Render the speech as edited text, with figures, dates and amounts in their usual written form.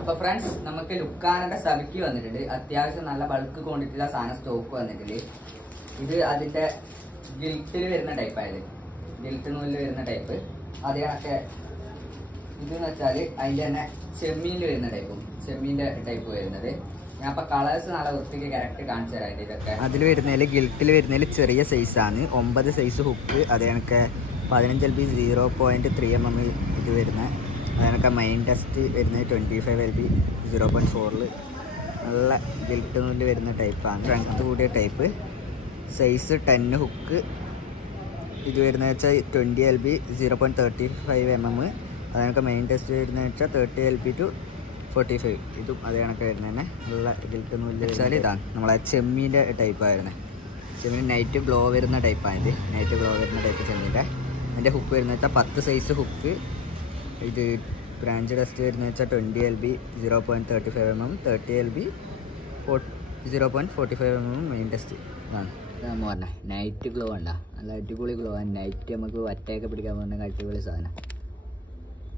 അപ്പൊ ഫ്രണ്ട്സ്, നമുക്ക് ലുക്കാനയുടെ സബിക്ക് വന്നിട്ടുണ്ട്. അത്യാവശ്യം നല്ല ബൾക്ക് ക്വാണ്ടിറ്റിയിലുള്ള സാധനം സ്റ്റോക്ക് വന്നിട്ടുണ്ട്. ഇത് അതിന്റെ ഗിൽറ്റിൽ വരുന്ന ടൈപ്പായത്, ഗിൽറ്റ് നൂലിൽ വരുന്ന ടൈപ്പ്. അത് കണക്കെ ഇതെന്ന് വെച്ചാൽ അതിന്റെ തന്നെ ചെമ്മീനിൽ വരുന്ന ടൈപ്പും, ചെമ്മീൻ്റെ ടൈപ്പ് വരുന്നത്. ഞാൻ അപ്പൊ കളേഴ്സ് നല്ല വൃത്തിക്ക് കറക്റ്റ് കാണിച്ചു തരാം. ഇതൊക്കെ അതിൽ വരുന്നതിൽ ഗിൽറ്റിൽ വരുന്നതിൽ ചെറിയ സൈസാണ്, 9 സൈസ് ഹുക്ക്. അത് കണക്കെ 15 LB 0.3 mm ഇത് വരുന്നത്. അത് കണക്കെ മൈൻ ടെസ്റ്റ് വരുന്നത് 25 LB 0.4. നല്ല ഗിൽറ്റ് നൂലിൽ വരുന്ന ടൈപ്പാണ്, സ്ട്രെങ്ത് കൂടിയ ടൈപ്പ്. Size 10 hook. ഇത് വരുന്നത് വെച്ചാൽ 20 LB 0.35 mm. അത് കണക്കെ മെയിൻ ടെസ്റ്റ് വരുന്നത് വെച്ചാൽ 30 LB to 45. ഇതും അത് കണക്ക് വരുന്നത് തന്നെ. നല്ല ഗിൽറ്റ് നൂലിൽ വെച്ചാൽ ഇതാണ് നമ്മളെ ചെമ്മീൻ്റെ ടൈപ്പായിരുന്നത്. ചെമ്മീൻ നൈറ്റ് ഗ്ലോ വരുന്ന ടൈപ്പാണ് ഇത്, നൈറ്റ് ഗ്ലോ വരുന്ന ടൈപ്പ് ചെമ്മീൻ്റെ. അതിൻ്റെ ഹുക്ക് വരുന്നത് വെച്ചാൽ 10 സൈസ് ഹുക്ക്. ഇത് ബ്രാഞ്ച് ടെസ്റ്റ് വരുന്നത് വെച്ചാൽ 20 LB 0.35 mm, 30 LB 0.45 mm main test ആണ്. നമ്മൾ പറഞ്ഞ നൈറ്റ് ഗ്ലോ ഉണ്ടോ, നല്ല അടിപൊളി ഗ്ലോ ആണ്. നൈറ്റ് നമുക്ക് വറ്റയൊക്കെ പിടിക്കാൻ പോകുന്ന അടിപൊളി സാധനം.